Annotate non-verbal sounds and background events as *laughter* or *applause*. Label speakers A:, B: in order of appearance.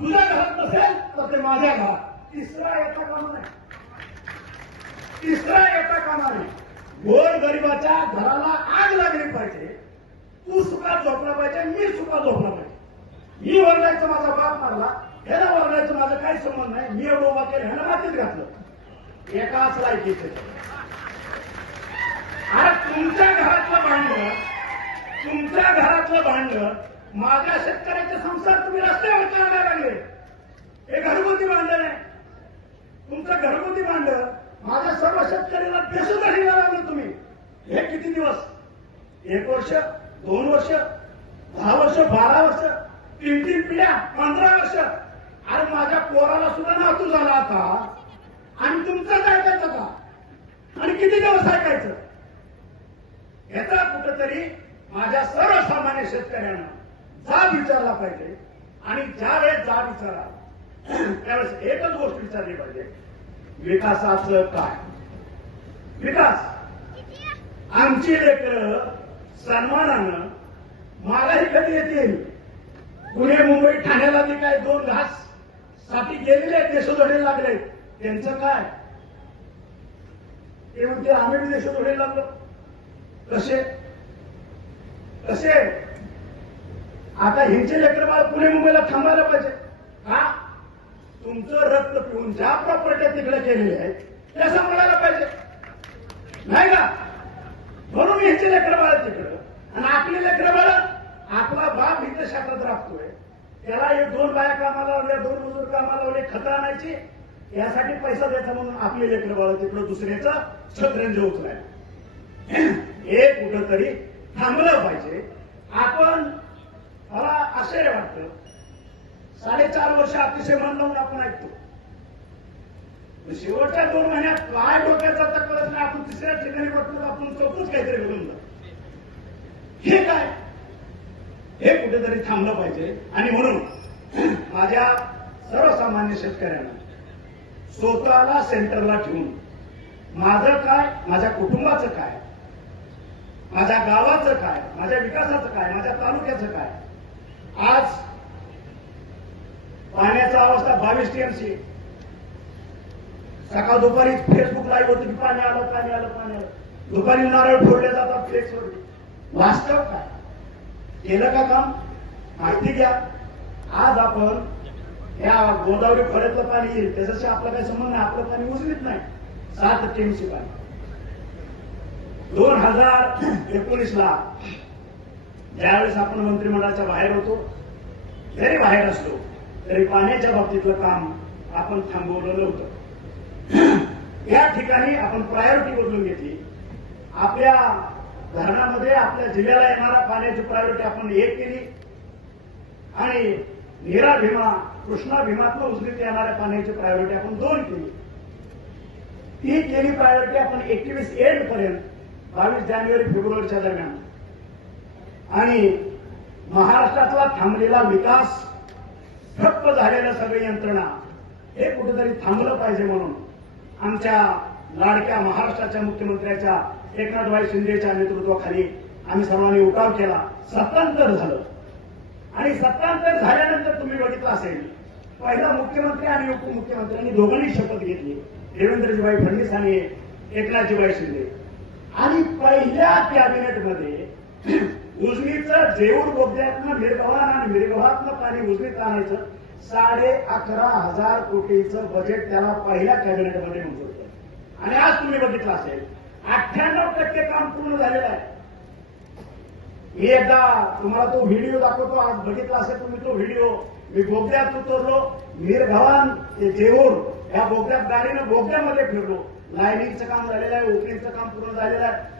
A: तुझ्या घरात नसेल तर ते माझ्या घरात. तिसरा येता कामा नाही तिसरा येता कामा नाही गोर गरिबाच्या घराला आग लागली पाहिजे. तू सुखात झोपला पाहिजे मी सुखात झोपला पाहिजे. मी वरडायचं माझा बाप मारला. ह्याला वरडायचं माझं काही संबंध नाही. मी एवढं उभा केलं ह्याला मातीत घातलं. एकाच लायकीचं अरे तुमच्या घरातलं भांडण तुमच्या घरातलं भांडण माझ्या शेतकऱ्याचे संसार तुम्ही रस्त्यावर चालवायला लागले. हे घरगुती भांडण आहे. तुमचं घरगुती भांडण माझ्या सर्व शेतकऱ्याला बेसुधारीला लागलं तुम्ही. हे किती दिवस? एक वर्ष दोन वर्ष दहा वर्ष बारा वर्ष तीन तीन पिढ्या पंधरा वर्ष. अरे माझ्या पोराला सुद्धा नातू झाला आता. आणि तुमचंच ऐकायचं का आणि किती दिवस ऐकायचं? याचा कुठंतरी माझ्या सर्वसामान्य शेतकऱ्यांना जाब विचारला पाहिजे. आणि ज्या वेळेस जाब विचारा त्यावेळेस एकच गोष्ट विचारली पाहिजे. विकासाचं काय? विकास. आमची लेकर सन्मानानं मालाही कधी येतील पुणे मुंबई ठाण्याला ते काय दोन घाससाठी गेलेले आहेत देशोधडे लागले त्यांचं काय? ते म्हणते आम्ही बी देशोधडे लागलो. कसे? कसे? आता हिंचे लेकर बाळ पुणे मुंबईला थांबायला पाहिजे. का? तुमचं रक्त पिऊन ज्या प्रॉपर्ट्या तिकडे केलेल्या आहेत त्या सांभाळायला पाहिजे. नाही का? म्हणून ह्याचे लेकर बाळ तिकडं. आणि आपले लेकर बाळ आपला बाप इथं शेतात राबतोय. त्याला एक दोन बाया कामाला लावल्या दोन मजूर कामाला लावले खतं आणायची. यासाठी पैसा द्यायचा म्हणून आपले लेकर बाळ तिकडं दुसऱ्याचं छत्रंज उचलाय हे कुठंतरी थांबलं पाहिजे. आपण आश्चर्य वाटतं. साडेचार वर्ष अतिशय मन लावून आपण ऐकतो. शेवटच्या दोन महिन्यात काय डोक्याचा तर नाही आपण तिसऱ्या ठिकाणी बघतो आपण चौकच काहीतरी घडून जातो. हे काय? हे कुठेतरी थांबलं पाहिजे. आणि म्हणून माझ्या सर्वसामान्य शेतकऱ्यांना स्वतःला सेंटरला ठेवून माझं काय माझ्या कुटुंबाचं काय माझ्या गावाचं काय माझ्या विकासाचं काय माझ्या तालुक्याचं काय आज बारा वाजता बावीस टीएमसी. सकाळ दुपारी फेसबुक लाईव्ह होतं. की पाणी आलं पाणी आलं पाणी आलं. दुपारी नारळ फोडले जातात फ्लेक्सवर वास्तव काय? केलं का काम? माहिती घ्या आज आपण या गोदावरी खोऱ्यातलं पाणी येईल. त्याच्याशी आपला काही संबंध नाही. आपलं पाणी उचलित नाही. सात टीएमसी पाणी. दोन हजार एकोणीस ला ज्यावेळेस आपण मंत्रिमंडळाच्या बाहेर होतो घरी बाहेर असतो तरी पाण्याच्या बाबतीतलं काम आपण थांबवलं नव्हतं *clears throat* या ठिकाणी आपण प्रायोरिटी बदलून घेतली. आपल्या धरणामध्ये आपल्या जिल्ह्याला येणारा पाण्याची प्रायोरिटी आपण एक केली. आणि नीरा भीमा कृष्णा भीमातनं उजनीत येणाऱ्या पाण्याची प्रायोरिटी आपण दोन केली. ती केली प्रायोरिटी आपण एकवीस एंड पर्यंत बावीस जानेवारी फेब्रुवारीच्या दरम्यान. आणि महाराष्ट्रातला थांबलेला विकास ठप्प झालेल्या सगळी यंत्रणा हे कुठेतरी थांबलं पाहिजे म्हणून आमच्या लाडक्या महाराष्ट्राच्या मुख्यमंत्र्याच्या एकनाथभाई शिंदेच्या नेतृत्वाखाली आम्ही सर्वांनी उठाव केला. सत्तांतर झालं. आणि सत्तांतर झाल्यानंतर तुम्ही बघितलं असेल पहिला मुख्यमंत्री आणि उपमुख्यमंत्र्यांनी दोघांनी शपथ घेतली. देवेंद्रजीभाई फडणवीस आणि एकनाथजीभाई शिंदे. आणि पहिल्या कॅबिनेटमध्ये उजनीचं जेऊर बोगद्यातनं मिरगावान आणि मिरगावातनं पाणी उजनीत आणायचं. साडे अकरा हजार कोटीचं बजेट त्याला पहिल्या कॅबिनेटमध्ये मंजूर केलं आणि आज तुम्ही बघितलं असेल अठ्ठ्याण्णव टक्के काम पूर्ण झालेलं आहे. मी एकदा तुम्हाला तो व्हिडिओ दाखवतो आज बघितला असेल तुम्ही तो व्हिडिओ मी बोगद्यात उतरलो मिरगावान ते जेऊर या बोगद्यात गाडीनं बोगद्यामध्ये फिरलो. लायनिंगचं काम झालेलं आहे ओपनिंगचं काम पूर्ण झालेलं आहे.